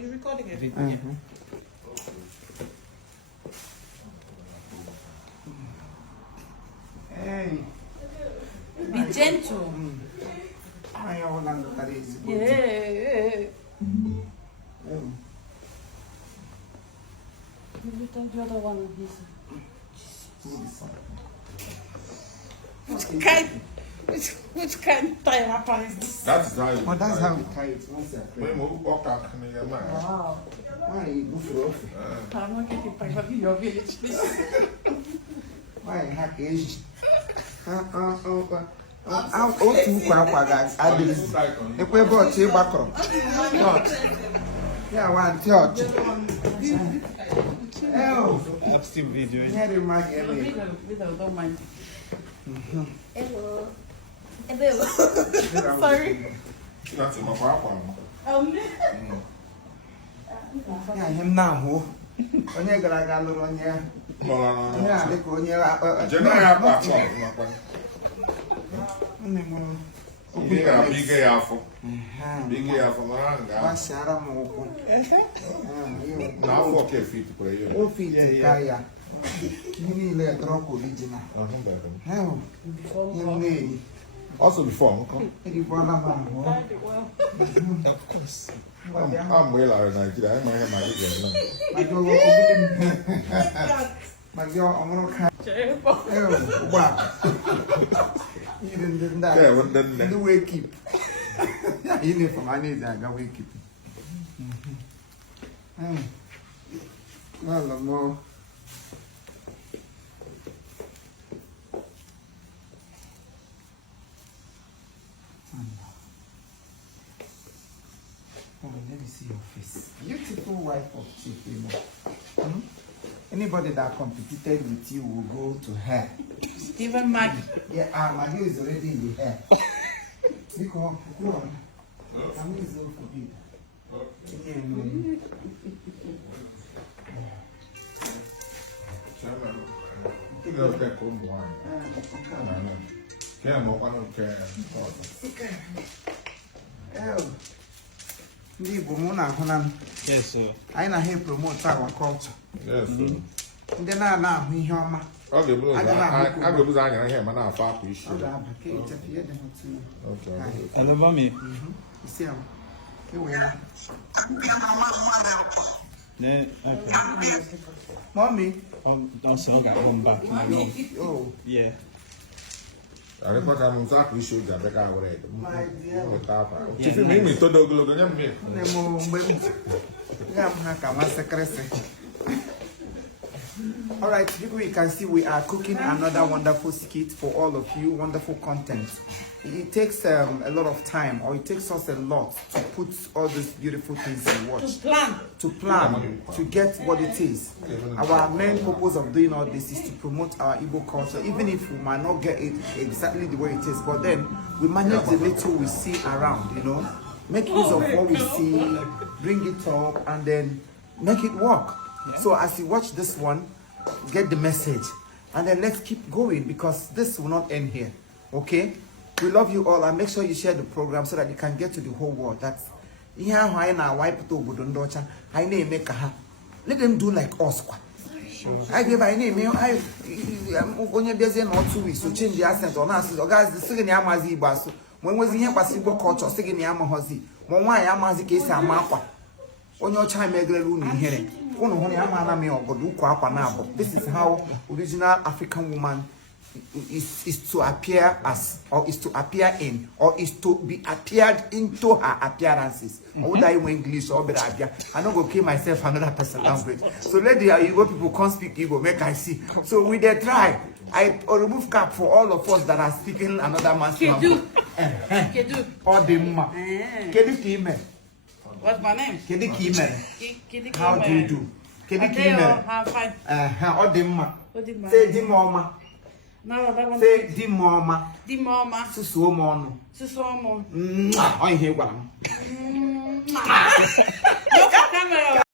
you recording it? Hey. Be gentle. I all under that is. Yeah. You take the other one of his. Which kind of tie is this? That's how you That's how we tie it. Once When we walk out, Wow. Why move off? I'm not getting by your village, please. Why hack is? How old to Quapagas? I did it. If we bought you back on. Yeah, one church. Oh, I'm still videoing. yeah, the mic. Don't mind. Hello. Sorry. That's my papa. Yeah, him now. Who? Onye gara aga lụrụ onye onye a dịka onye Big afọ gbasara m ụkwụ n'afọ ka fit kwere ihe ofe ite ka ya ihe niile drọp original ihe na-eri also before nko eribọla m ahụ mgbe ị lara Nigeria anyị ma ihe ma ị ga-eme magi ọmụrụ ka ụgbọala ihe ndị wee kip uniform a na-eji aga wee kip n'ụlọ m Oh, let me see your face. Beautiful wife of Chief Imo. Anybody that competed with you will go to hell. Even Maggie. Yeah, Maggie is already in the hell. Because, go on. Maggie is all forbidden. Ndị Igbo mụ na-ahụ na Yes, sir. anyị na-ahụ promote our culture. Yes. Ndị na-ana ahụ ihe ọma. Ọ ga-ebuzo anya ihe ma na-afọ akwa isi. Ọ ga-aba ka echefu ihe dị n'otu. Hello, mommy. Isi ahụ. Ewela. Mommy. Also, I got one back. Oh. Yeah. Arịkọta m nso akwa isi oji abịa were edo. My dear. Nweta akwa. Chifu m ime itodo ogologo nye m ya. Nne m mgbe m ya m ha ka masịkịrịsị. All right, people, you can see we are cooking another wonderful skit for all of you, wonderful content. It takes a lot of time, or it takes us a lot to put all these beautiful things in watch. To plan, to get what it is. Our main purpose of doing all this is to promote our Igbo culture, even if we might not get it exactly the way it is, but then we manage the little we see around, you know, make use of what we see, bring it up, and then make it work. So as you watch this one, get the message, and then let's keep going, because this will not end here. Okay, we love you all, and make sure you share the program so that you can get to the whole world. That's here. Let them do like us. I give my name. I'm only busy in 2 weeks to change the accent on us. Guys, the second Yamazi Basu. When was the Yamasibo culture, second Yamahozi. When why Yamazi case a mapa on your time, Megalun here. This is how original African woman is to appear as, or is to appear in, or is to be appeared into her appearances. Or would I in English or better appear? I don't go kill myself another person language. So let the Igbo people come speak Igbo, make I see. So with the try, I remove cap for all of us that are speaking another man's language. Kedu. Or the ma. Kedu Kime. What's my name? Kedu Kime. Kedu. How do you do? Kedu Kime. Fine. Or the ma. Say the mama. No, that one. Say the mama. The mama. Susu mono. Susu mono. I hear what I'm. Look at camera.